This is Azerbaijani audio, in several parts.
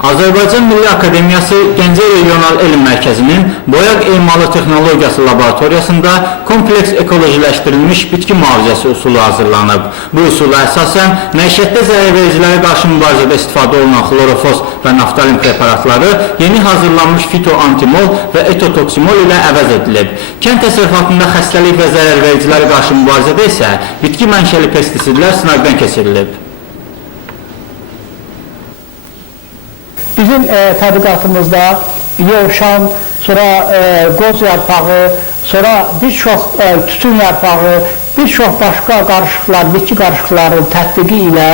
Azərbaycan Milli Akademiyası Gəncə Regional Elm Mərkəzinin boyaq emalı texnologiyası laboratoriyasında kompleks ekolojiləşdirilmiş bitki mühafizəsi usulu hazırlanıb. Bu usula əsasən məişətdə zərərvericilərə qarşı mübarizədə istifadə olunan xlorofos və naftalin preparatları yeni hazırlanmış fitoantimol və etotoksimol ilə əvəz edilib. Kənd təsərrüfatında xəstəlik və zərərvericilərə qarşı mübarizədə isə bitki mənşəli pestisidlər sınaqdan keçirilib. Bizim tədqiqatımızda yovşan, sonra qoz yarpağı, sonra bir çox tütün yarpağı, bir çox başqa qarışıqlar, bitki qarışıqlarının tətbiqi ilə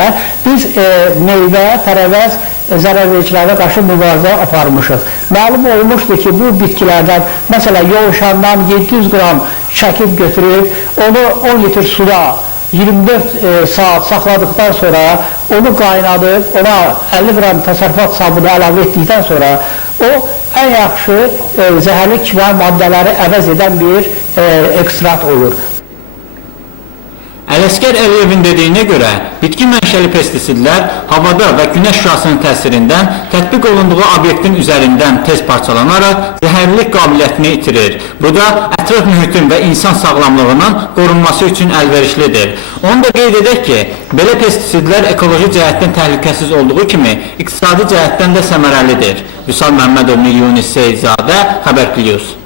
biz meyvə, tərəvəz zərərvericilərə qarşı mübarizə aparmışıq. Məlum olmuşdur ki, bu bitkilərdən, məsələn, yovşandan 700 qram çəkib götürüb, onu 10 litr suda 24 saat saxladıqdan sonra onu qaynadıb, ona 50 qram təsərrüfat sabunu əlavə etdikdən sonra o ən yaxşı zəhərli kimya maddələri əvəz edən bir ekstrat olur. Ələsgər Əliyevin dediyinə görə, bitki mənşəli pestisidlər havada və günəş şüasının təsirindən tətbiq olunduğu obyektin üzərindən tez parçalanaraq zəhərlilik qabiliyyətini itirir. Bu da ətraf mühitin və insan sağlamlığının qorunması üçün əlverişlidir. Onu da qeyd edək ki, belə pestisidlər ekoloji cəhətdən təhlükəsiz olduğu kimi, iqtisadi cəhətdən də səmərəlidir. Vüsal Məmmədov, Milyunis Seyidzadə, Xəbər Plus.